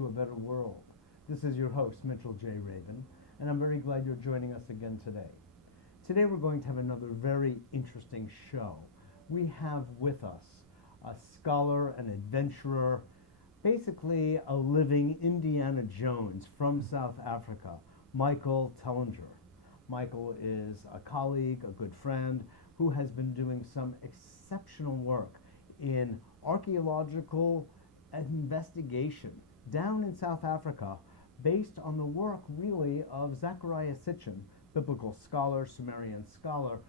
to A Better World. This is your host, Mitchell J. Raven, and I'm very glad you're joining us again today. Today we're going to have another very interesting show. We have with us a scholar, an adventurer, basically a living Indiana Jones from South Africa, Michael Tellinger. Michael is a colleague, a good friend, who has been doing some exceptional work in archaeological investigation down in South Africa based on the work really of Zecharia Sitchin, biblical scholar, Sumerian scholar,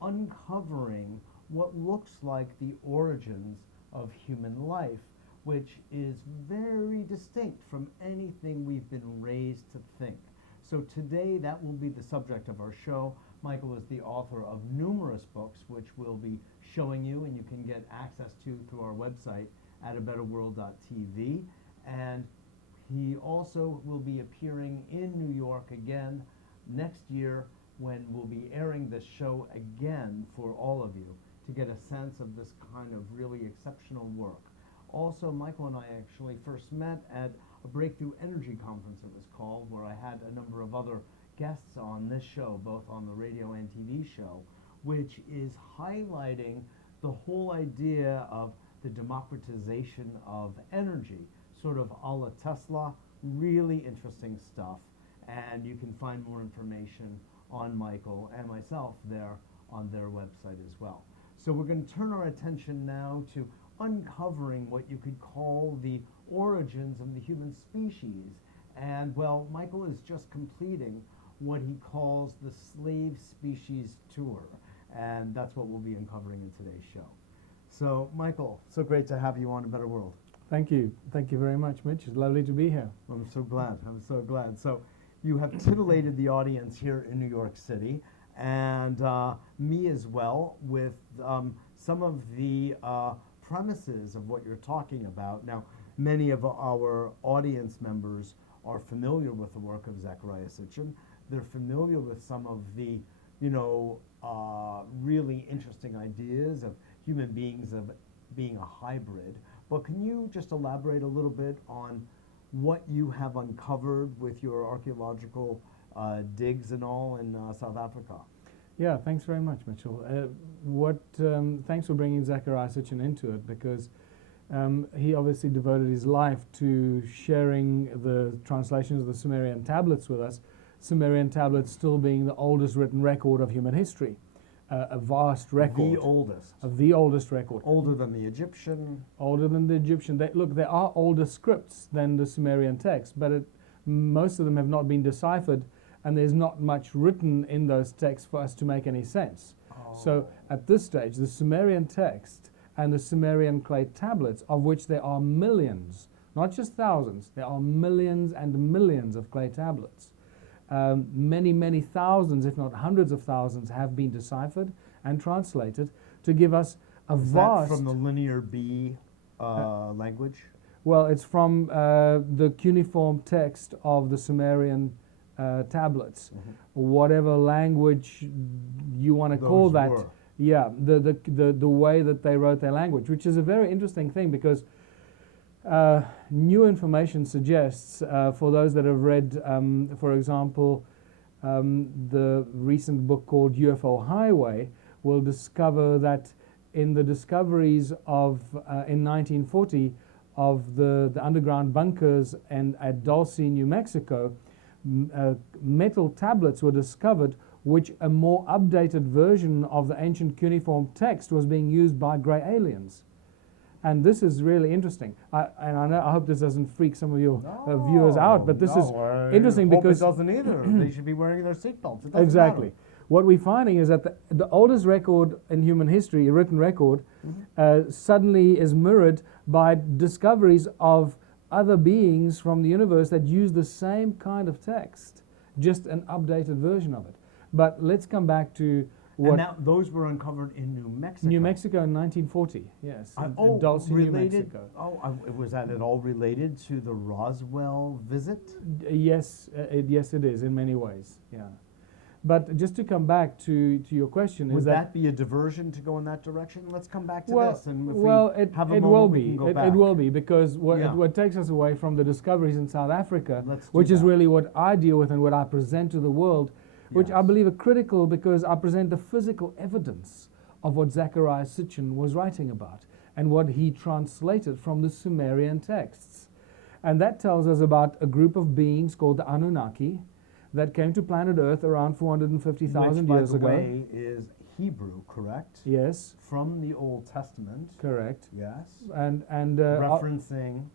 uncovering what looks like the origins of human life, which is very distinct from anything we've been raised to think. So today that will be the subject of our show. Michael is the author of numerous books, which we'll be showing you and you can get access to through our website at abetterworld.tv. And he also will be appearing in New York again next year when we'll be airing this show again for all of you to get a sense of this kind of really exceptional work. Also, Michael and I actually first met at a Breakthrough Energy Conference, it was called, where I had a number of other guests on this show, both on the radio and TV show, which is highlighting the whole idea of the democratization of energy, sort of a la Tesla. Really interesting stuff, and you can find more information on Michael and myself there on their website as well. So we're going to turn our attention now to uncovering what you could call the origins of the human species. And well, Michael is just completing what he calls the Slave Species Tour, and that's what we'll be uncovering in today's show. So Michael, so great to have you on A Better World. Thank you. Thank you very much, Mitch. It's lovely to be here. I'm so glad. I'm so glad. So you have titillated the audience here in New York City, and me as well, with some of the premises of what you're talking about. Now, many of our audience members are familiar with the work of Zecharia Sitchin. They're familiar with some of the, really interesting ideas of human beings of being a hybrid. But can you just elaborate a little bit on what you have uncovered with your archaeological digs and all in South Africa? Yeah, thanks very much, Mitchell. Thanks for bringing Zecharia Sitchin into it, because he obviously devoted his life to sharing the translations of the Sumerian tablets with us, Sumerian tablets still being the oldest written record of human history, a vast record. The oldest. Of the oldest record. Older than the Egyptian. Older than the Egyptian. Look, there are older scripts than the Sumerian text, but most of them have not been deciphered, and there's not much written in those texts for us to make any sense. Oh. So at this stage, the Sumerian text and the Sumerian clay tablets, of which there are millions, not just thousands, there are millions and millions of clay tablets. Many, many thousands, if not hundreds of thousands, have been deciphered and translated to give us a vast... Is that from the Linear B language? Well, it's from the cuneiform text of the Sumerian tablets, whatever language you want to call that. Were. Yeah, the way that they wrote their language, which is a very interesting thing, because new information suggests, for those that have read, for example, the recent book called UFO Highway, will discover that in the discoveries of, in 1940, of the underground bunkers at Dulce, New Mexico, metal tablets were discovered, which a more updated version of the ancient cuneiform text was being used by grey aliens. And this is really interesting. I hope this doesn't freak some of your viewers out, but this is interesting because... it doesn't either. They should be wearing their seatbelts. Exactly. Matter. What we're finding is that the oldest record in human history, a written record, suddenly is mirrored by discoveries of other beings from the universe that use the same kind of text, just an updated version of it. But let's come back to what... And now those were uncovered in New Mexico. New Mexico in 1940, yes. In Dulce, New Mexico. Was that at all related to the Roswell visit? Yes, yes it is in many ways, yeah. But just to come back to your question, Would is that be a diversion to go in that direction? Let's come back to well, this, and if well, we it, have a it moment, will we be. can go It back. will be, because Yeah. what takes us away from the discoveries in South Africa, Let's do which is that. really what I deal with and what I present to the world, which I Yes. believe are critical, because I present the physical evidence of what Zechariah Sitchin was writing about and what he translated from the Sumerian texts. And that tells us about a group of beings called the Anunnaki that came to planet Earth around 450,000 Which, years by the ago. way, is Hebrew, correct? Yes, From the Old Testament. correct. Yes. And Referencing.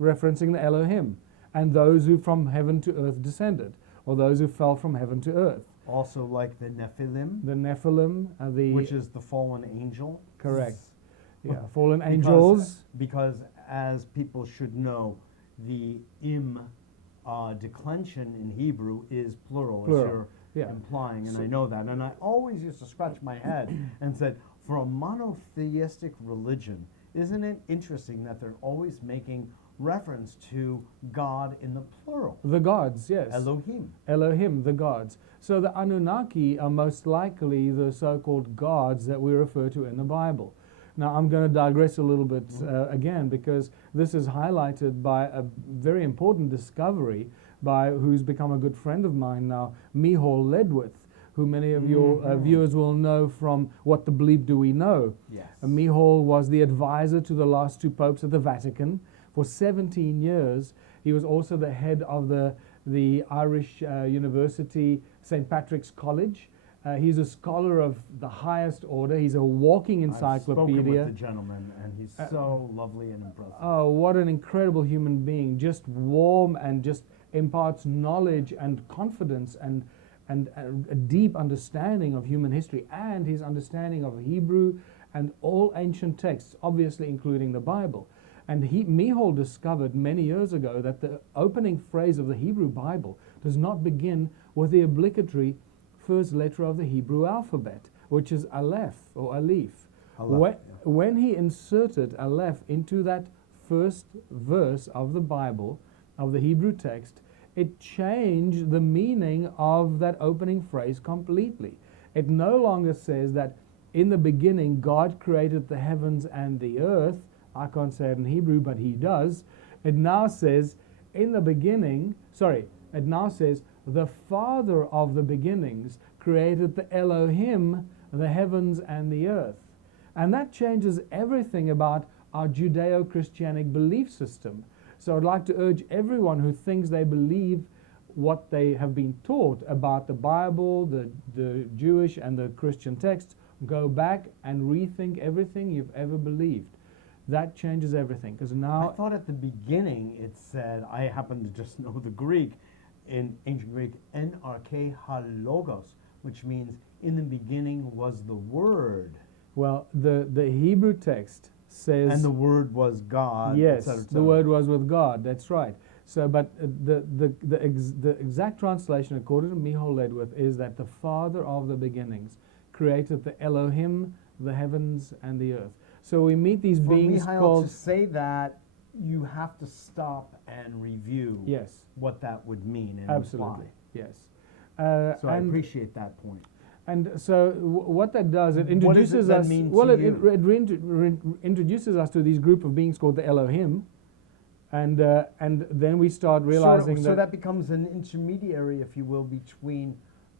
referencing the Elohim and those who from heaven to earth descended, or those who fell from heaven to earth. Also like the Nephilim, The Nephilim, which is the fallen angel. correct. Yeah, fallen Because- angels. Because, as people should know, the declension in Hebrew is plural, Plural, as you're yeah. implying, and So- I know that. And I always used to scratch my head and said, for a monotheistic religion, isn't it interesting that they're always making reference to God in the plural? The gods, yes. Elohim. Elohim, the gods. So the Anunnaki are most likely the so-called gods that we refer to in the Bible. Now I'm going to digress a little bit again, because this is highlighted by a very important discovery by who's become a good friend of mine now, Mihal Ledwith, who many of your viewers will know from What the Bleep Do We Know? Yes. Mihal was the advisor to the last two popes at the Vatican for 17 years. He was also the head of the Irish University St. Patrick's College. He's a scholar of the highest order. He's a walking I've spoken encyclopedia. with the gentleman, and he's so lovely and impressive. Oh, what an incredible human being. Just warm and just imparts knowledge and confidence and a deep understanding of human history, and his understanding of Hebrew and all ancient texts, obviously including the Bible. And Mihal discovered many years ago that the opening phrase of the Hebrew Bible does not begin with the obligatory first letter of the Hebrew alphabet, which is Aleph or Aleph. Aleph, When he inserted Aleph into that first verse of the Bible, of the Hebrew text, it changed the meaning of that opening phrase completely. It no longer says that in the beginning God created the heavens and the earth. I can't say it in Hebrew, but he does. It now says, in the beginning, it now says, the Father of the beginnings created the Elohim, the heavens and the earth. And that changes everything about our Judeo-Christianic belief system. So I'd like to urge everyone who thinks they believe what they have been taught about the Bible, the Jewish and the Christian texts, go back and rethink everything you've ever believed. That changes everything, because I now thought at the beginning it said, I happen to just know the Greek, in ancient Greek, en arche ha logos, which means in the beginning was the Word. well, the Hebrew text says, And the Word was God. et yes, cetera, et the cetera. Word was with God. That's right. So, but the exact translation, according to Mihal Ledwith, is that the Father of the beginnings created the Elohim, the heavens, and the earth. So we meet these For beings Mihail called, to say that, you have to stop and review yes, what that would mean and absolutely, imply. yes. So I appreciate that point. And so what that does, it What does it introduces then us. mean Well, to it you? introduces us to these group of beings called the Elohim, and then we start realizing so that becomes an intermediary, if you will, between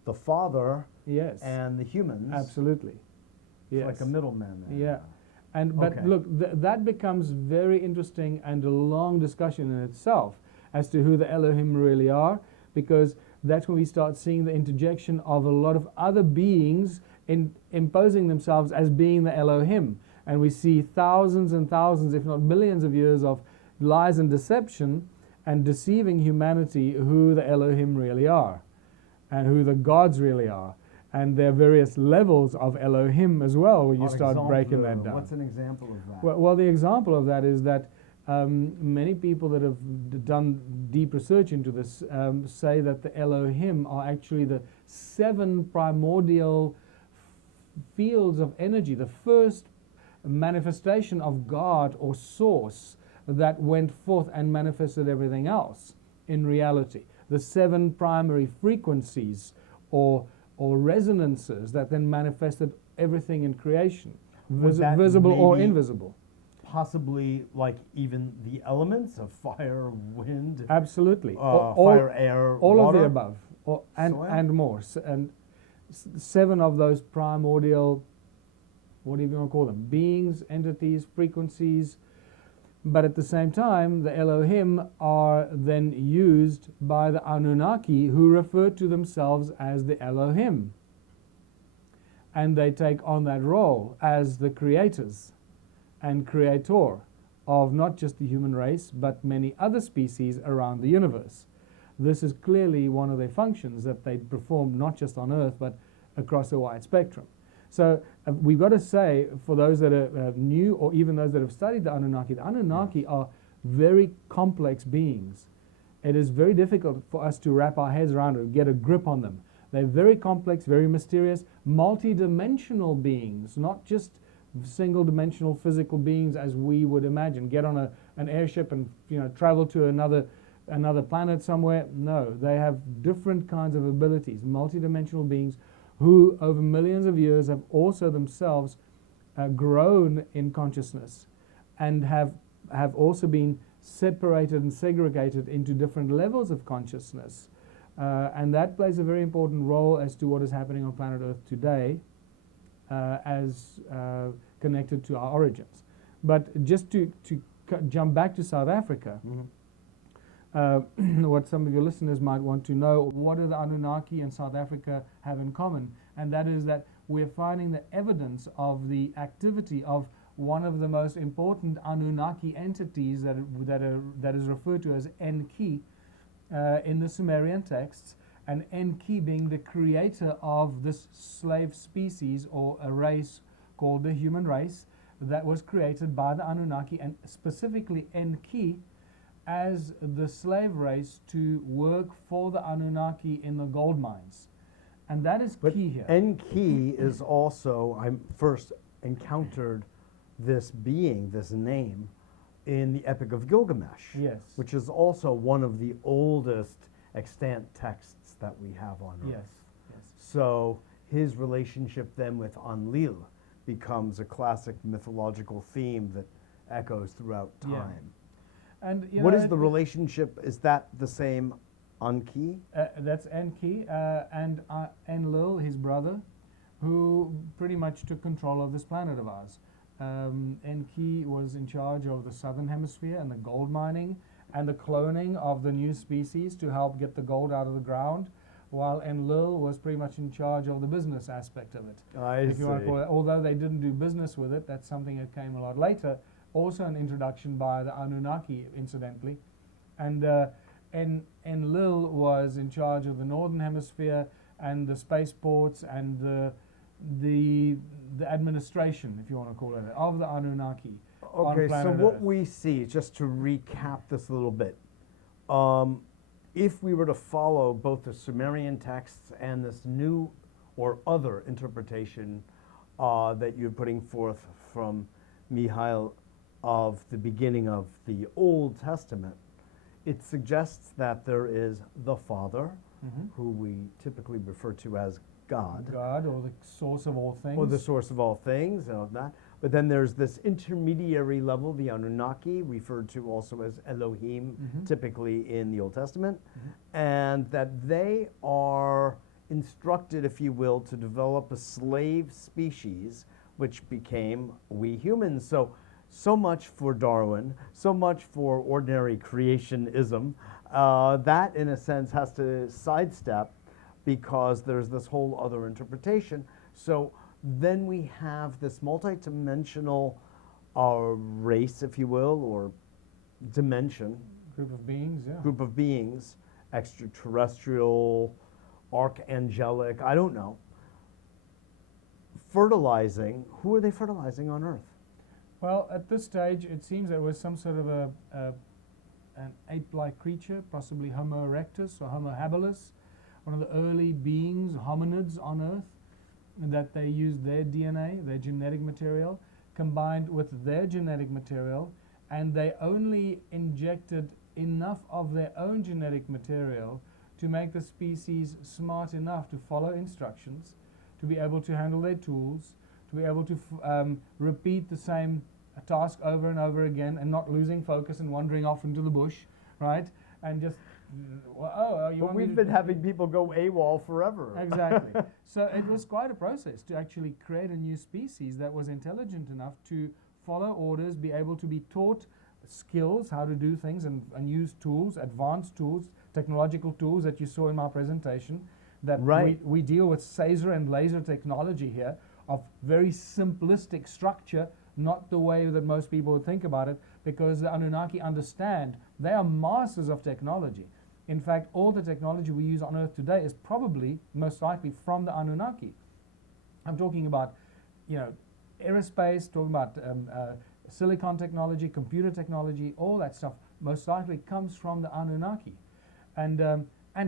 the Father yes, and the humans. absolutely, It's yes, like a middleman there. yeah. And but Okay. look, that becomes very interesting and a long discussion in itself as to who the Elohim really are, because that's when we start seeing the interjection of a lot of other beings imposing themselves as being the Elohim. And we see thousands and thousands, if not millions of years of lies and deception and deceiving humanity who the Elohim really are and who the gods really are. And there are various levels of Elohim as well when you Par start exemple, breaking that down. What's an example of that? Well, the example of that is that many people that have done deep research into this say that the Elohim are actually the 7 primordial fields of energy, the first manifestation of God or source that went forth and manifested everything else in reality. The 7 primary frequencies or or resonances that then manifested everything in creation, Would that visible or maybe invisible. possibly like even the elements of fire, wind, Absolutely. fire, air, all water? of the above, Soil? and more. And 7 of those primordial, whatever you want to call them, beings, entities, frequencies. But at the same time, the Elohim are then used by the Anunnaki, who refer to themselves as the Elohim. And they take on that role as the creators and creator of not just the human race, but many other species around the universe. This is clearly one of their functions that they perform not just on Earth, but across a wide spectrum. So we've got to say, for those that are new, or even those that have studied the Anunnaki are very complex beings. It is very difficult for us to wrap our heads around it, get a grip on them. They're very complex, very mysterious, multi-dimensional beings, not just single-dimensional physical beings as we would imagine. Get on an airship and travel to another planet somewhere. No, they have different kinds of abilities, multi-dimensional beings who over millions of years have also themselves grown in consciousness and have also been separated and segregated into different levels of consciousness. And that plays a very important role as to what is happening on planet Earth today as connected to our origins. But just to jump back to South Africa, what some of your listeners might want to know, what do the Anunnaki and South Africa have in common? And that is that we're finding the evidence of the activity of one of the most important Anunnaki entities that is referred to as Enki in the Sumerian texts, and Enki being the creator of this slave species or a race called the human race that was created by the Anunnaki, and specifically Enki as the slave race to work for the Anunnaki in the gold mines. And that is key here. Enki is also, I first encountered this being, this name, in the Epic of Gilgamesh, Yes. which is also one of the oldest extant texts that we have on Earth. Yes. Yes. So his relationship then with Enlil becomes a classic mythological theme that echoes throughout time. Yeah. And What is the relationship? Is that the same Enki? That's Enki and Enlil, his brother, who pretty much took control of this planet of ours. Enki was in charge of the southern hemisphere and the gold mining and the cloning of the new species to help get the gold out of the ground, while Enlil was pretty much in charge of the business aspect of it. I see. You want to call it. Although they didn't do business with it, that's something that came a lot later. Also an introduction by the Anunnaki, incidentally. And Enlil was in charge of the northern hemisphere and the spaceports and the administration, if you want to call it, of the Anunnaki. Okay, so what Earth. we see, just to recap this a little bit, if we were to follow both the Sumerian texts and this new or other interpretation that you're putting forth from Mihail of the beginning of the Old Testament, it suggests that there is the Father, who we typically refer to as God, or the source of all things. or the source of all things, and all that. But then there's this intermediary level, the Anunnaki, referred to also as Elohim, typically in the Old Testament, and that they are instructed, if you will, to develop a slave species, which became we humans. So much for Darwin, so much for ordinary creationism. That, in a sense, has to sidestep because there's this whole other interpretation. So then we have this multi-dimensional race, if you will, or dimension. Group of beings, yeah. Group of beings, extraterrestrial, archangelic, I don't know. Fertilizing, who are they fertilizing on Earth? Well, at this stage, it seems there was some sort of an ape-like creature, possibly Homo erectus or Homo habilis, one of the early beings, hominids on Earth, that they used their DNA, their genetic material, combined with their genetic material, and they only injected enough of their own genetic material to make the species smart enough to follow instructions, to be able to handle their tools, to be able to repeat the same task over and over again and not losing focus and wandering off into the bush, right? And just, you But want me we've to been having people go AWOL forever. Exactly. So it was quite a process to actually create a new species that was intelligent enough to follow orders, be able to be taught skills, how to do things, and use tools, advanced tools, technological tools that you saw in my presentation. That Right. we deal with Caesar and laser technology here of very simplistic structure, not the way that most people would think about it, because the Anunnaki understand they are masters of technology. In fact, all the technology we use on Earth today is probably, most likely, from the Anunnaki. I'm talking about, aerospace, talking about silicon technology, computer technology, all that stuff most likely comes from the Anunnaki, and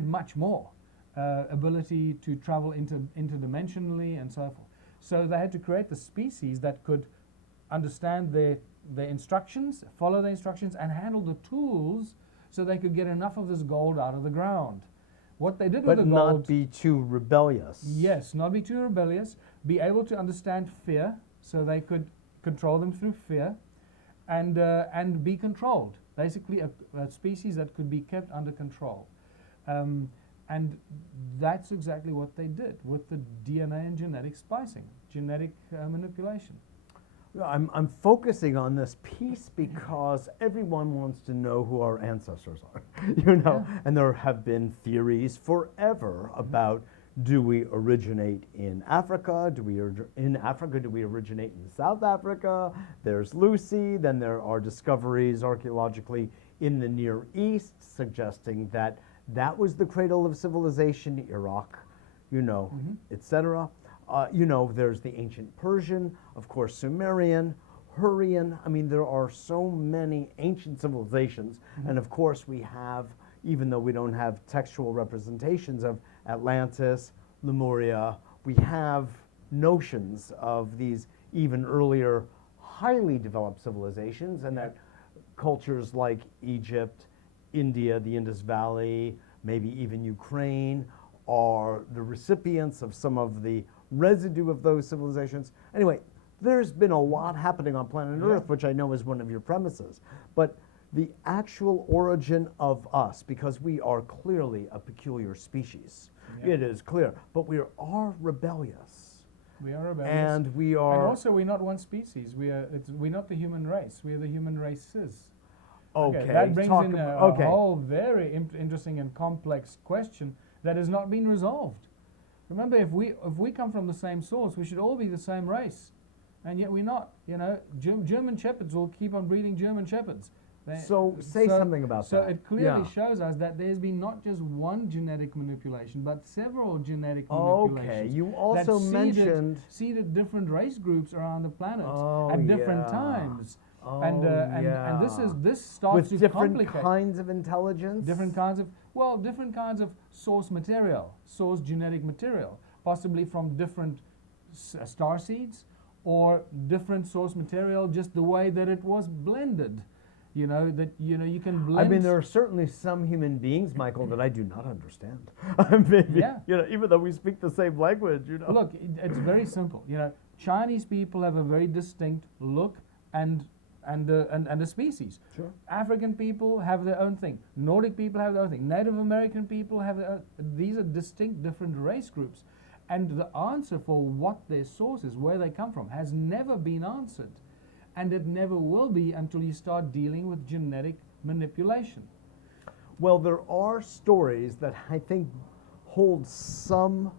much more. Ability to travel interdimensionally and so forth. So they had to create the species that could understand their instructions, follow the instructions, and handle the tools so they could get enough of this gold out of the ground. What they did with the But gold... not be too rebellious. Yes, not be too rebellious, be able to understand fear so they could control them through fear, and be controlled. Basically a species that could be kept under control. And that's exactly what they did with the DNA and genetic spicing, genetic manipulation. I'm focusing on this piece because everyone wants to know who our ancestors are, Yeah. and there have been theories forever about, do we originate in Africa? Do we originate in South Africa? There's Lucy. Then there are discoveries archaeologically in the Near East suggesting that that was the cradle of civilization, Iraq, etc. There's the ancient Persian, of course, Sumerian, Hurrian. I mean, there are so many ancient civilizations. And of course, we have, even though we don't have textual representations of Atlantis, Lemuria, we have notions of these even earlier, highly developed civilizations, and that cultures like Egypt, India, the Indus Valley, maybe even Ukraine, are the recipients of some of the residue of those civilizations. Anyway, there's been a lot happening on planet Earth, which I know is one of your premises. But the actual origin of us, because we are clearly a peculiar species, it is clear, but we are rebellious. We are rebellious. And we are... And also, we're not one species. We're not the human race. We're the human races. Okay, that brings in a whole very interesting and complex question that has not been resolved. Remember, if we come from the same source, we should all be the same race, and yet we're not. German shepherds will keep on breeding German shepherds. So say something about that. So it clearly shows us that there's been not just one genetic manipulation, but several genetic manipulations. Okay, you also mentioned... seeded different race groups around the planet at different times. And this starts to complicate. With different kinds of intelligence? Different kinds of source material, source genetic material, possibly from different star seeds, or different source material, just the way that it was blended. You can blend. I mean, there are certainly some human beings, Michael, that I do not understand. Maybe, even though we speak the same language, Look, it's very simple. Chinese people have a very distinct look and a species. Sure. African people have their own thing. Nordic people have their own thing. Native American people have their own. These are distinct, different race groups. And the answer for what their source is, where they come from, has never been answered. And it never will be until you start dealing with genetic manipulation. Well, there are stories that I think hold some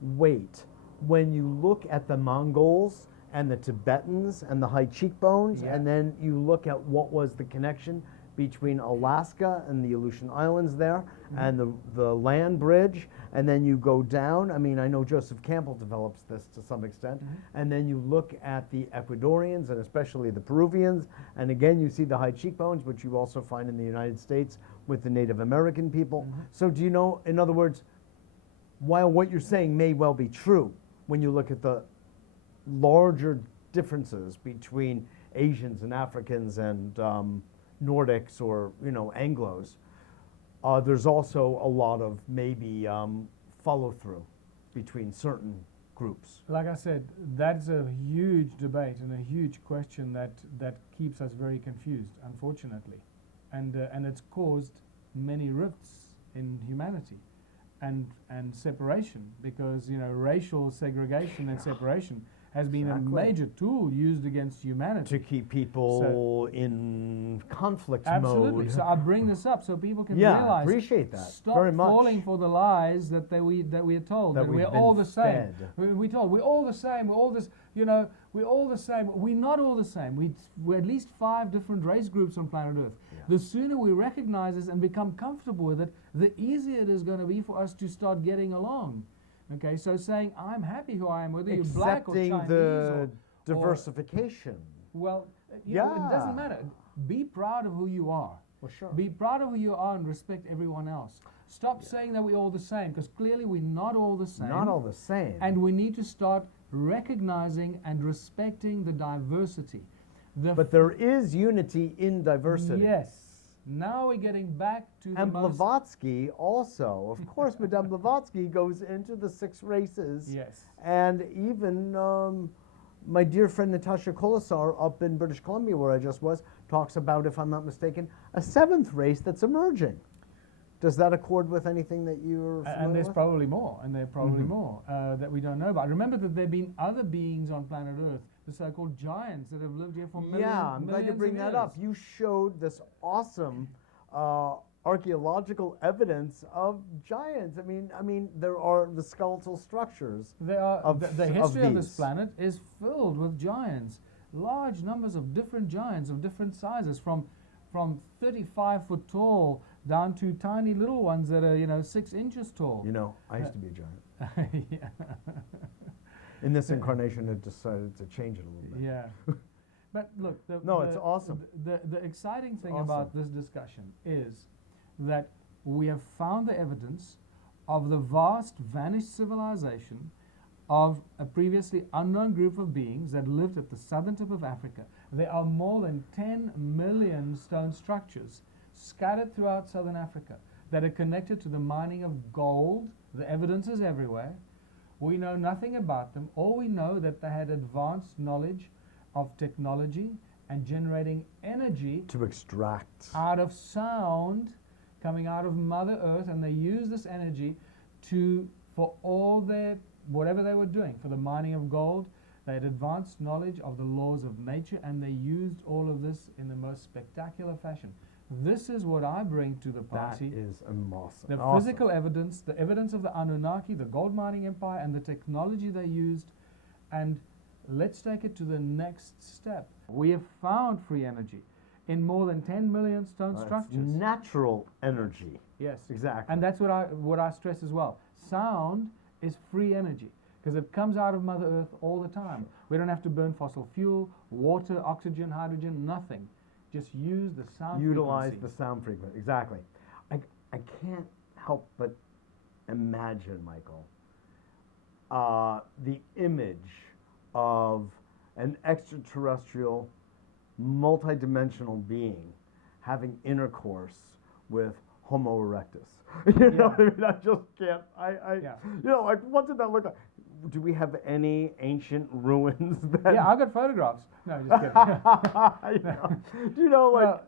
weight when you look at the Mongols and the Tibetans and the high cheekbones, and then you look at what was the connection between Alaska and the Aleutian Islands there, and the land bridge, and then you go down. I mean, I know Joseph Campbell develops this to some extent, and then you look at the Ecuadorians and especially the Peruvians, and again you see the high cheekbones, which you also find in the United States with the Native American people. So do you know, in other words, while what you're saying may well be true, when you look at the larger differences between Asians and Africans and Nordics or Anglos, there's also a lot of maybe follow through between certain groups. Like I said, that's a huge debate and a huge question that keeps us very confused, unfortunately, and it's caused many rifts in humanity, and separation, because racial segregation and separation has been Exactly. a major tool used against humanity. To keep people in conflict Absolutely. mode. So I bring this up so people can Yeah, realize. appreciate that Stop very much. falling for the lies that we are told That that we're we've all been the same. fed. We're told we're all the same. We're all this. We're all the same. We're not all the same. We're at least 5 different race groups on planet Earth. Yeah. The sooner we recognize this and become comfortable with it, the easier it is going to be for us to start getting along. Okay, so saying I'm happy who I am, whether you're black or Accepting Chinese the or diversification. well, it Yeah. doesn't matter. Be proud of who you are. Well, sure. Be proud of who you are and respect everyone else. Stop saying that we're all the same, because clearly we're not all the same. Not all the same. And we need to start recognizing and respecting the diversity. But there is unity in diversity. Yes. Now we're getting back to the And most... Blavatsky also, of course, Madame Blavatsky goes into the 6 races. Yes. And even my dear friend Natasha Kolasar up in British Columbia, where I just was, talks about, if I'm not mistaken, a 7th race that's emerging. Does that accord with anything that you're familiar And there's with? probably more, and there are probably more that we don't know about. Remember that there have been other beings on planet Earth, the so-called giants, that have lived here for millions. Yeah, I'm glad you bring that up. You showed this awesome archaeological evidence of giants. I mean, there are the skeletal structures. There are of the history of this these. planet is filled with giants, large numbers of different giants of different sizes, from 35 foot tall down to tiny little ones that are 6 inches tall. You know, I used to be a giant. Yeah. In this incarnation, I decided to change it a little bit. Yeah. But look, It's awesome. The exciting thing Awesome. about this discussion is that we have found the evidence of the vast vanished civilization of a previously unknown group of beings that lived at the southern tip of Africa. There are more than 10 million stone structures scattered throughout southern Africa that are connected to the mining of gold. The evidence is everywhere. We know nothing about them. All we know that they had advanced knowledge of technology and generating energy To extract. out of sound coming out of Mother Earth, and they used this energy for all their, whatever they were doing, for the mining of gold. They had advanced knowledge of the laws of nature, and they used all of this in the most spectacular fashion. This is what I bring to the That party. is awesome. The physical evidence, the evidence of the Anunnaki, the gold mining empire, and the technology they used. And let's take it to the next step. We have found free energy in more than 10 million stone structures. Natural energy. Yes. Exactly. And that's what I stress as well. Sound is free energy because it comes out of Mother Earth all the time. We don't have to burn fossil fuel, water, oxygen, hydrogen, nothing. Just use the sound Utilize the frequencies. sound frequency. Exactly. I can't help but imagine, Michael, the image of an extraterrestrial, multidimensional being having intercourse with Homo erectus. You know, Yeah. I mean, I just can't. Yeah. You know, like, what did that look like? Do we have any ancient ruins that? Yeah, I got photographs. No, just kidding. Do you know, like,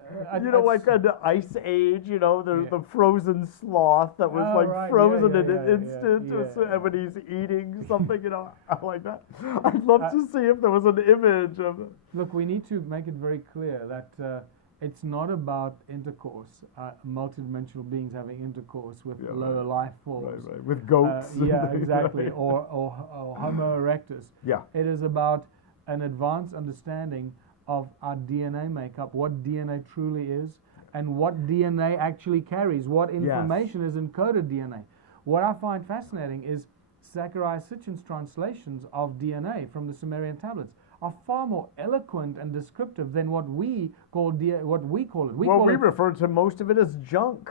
Well, like an ice age? You know, there's Yeah. the frozen sloth that was Oh, like right, frozen yeah, in an yeah, instant, yeah. and when he's eating something, you know, I like that. I'd love to see if there was an image of. Look, we need to make it very clear that it's not about intercourse, multidimensional beings having intercourse with Yeah, lower life forms. Right, with goats. Yeah, and- exactly. right. Or Homo erectus. Yeah. It is about an advanced understanding of our DNA makeup, what DNA truly is, and what DNA actually carries, what information is encoded DNA. What I find fascinating is Zachariah Sitchin's translations of DNA from the Sumerian tablets are far more eloquent and descriptive than what we call what we call it. We call it, refer to most of it as junk.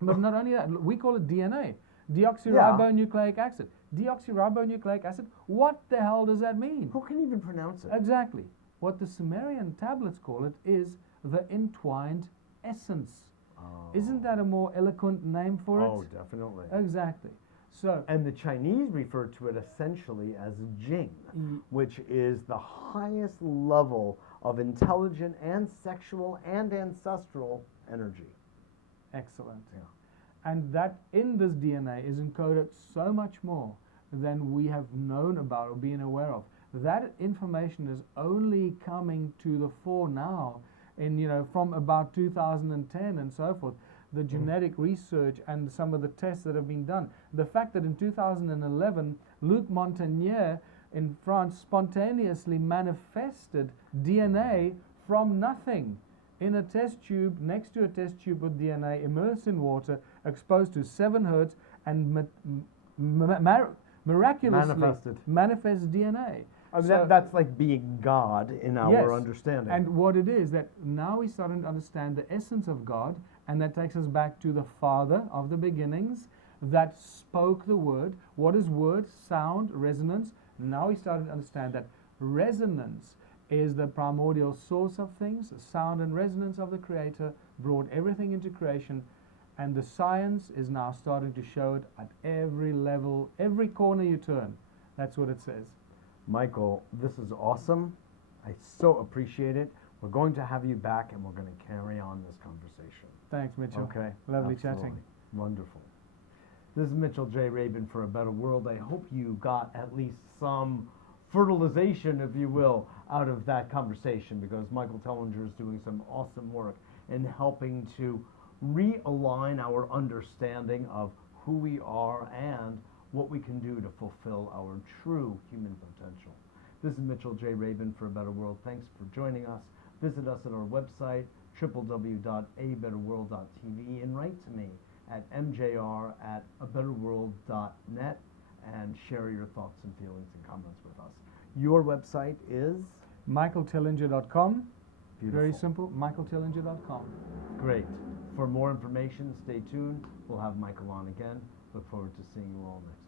but not only that, we call it DNA, deoxyribonucleic acid. Deoxyribonucleic acid. What the hell does that mean? Who can even pronounce it? Exactly. What the Sumerian tablets call it is the entwined essence. Isn't that a more eloquent name for it? Oh, definitely. Exactly. So, And the Chinese refer to it essentially as Jing, which is the highest level of intelligent and sexual and ancestral energy. excellent. Yeah. And that in this DNA is encoded so much more than we have known about or been aware of. That information is only coming to the fore now, from about 2010 and so forth. The genetic research and some of the tests that have been done. The fact that in 2011, Luc Montagnier in France spontaneously manifested DNA from nothing in a test tube, next to a test tube with DNA, immersed in water, exposed to 7 hertz, and miraculously manifests DNA. I mean, that's like being God in our Yes, understanding. and what it is that now we're starting to understand the essence of God, and that takes us back to the Father of the beginnings that spoke the word. What is word? Sound, resonance. Now we started to understand that resonance is the primordial source of things. Sound and resonance of the Creator brought everything into creation, and the science is now starting to show it at every level, every corner you turn. That's what it says. Michael, this is awesome. I so appreciate it. We're going to have you back, and we're going to carry on this conversation. Thanks, Mitchell. Okay. Lovely Absolutely. chatting. Wonderful. This is Mitchell J. Rabin for A Better World. I hope you got at least some fertilization, if you will, out of that conversation, because Michael Tellinger is doing some awesome work in helping to realign our understanding of who we are and what we can do to fulfill our true human potential. This is Mitchell J. Rabin for A Better World. Thanks for joining us. Visit us at our website, www.abetterworld.tv, and write to me at mjr@abetterworld.net and share your thoughts and feelings and comments with us. Your website is? michaeltellinger.com. Beautiful. Very simple, michaeltellinger.com. Great. For more information, stay tuned. We'll have Michael on again. Look forward to seeing you all next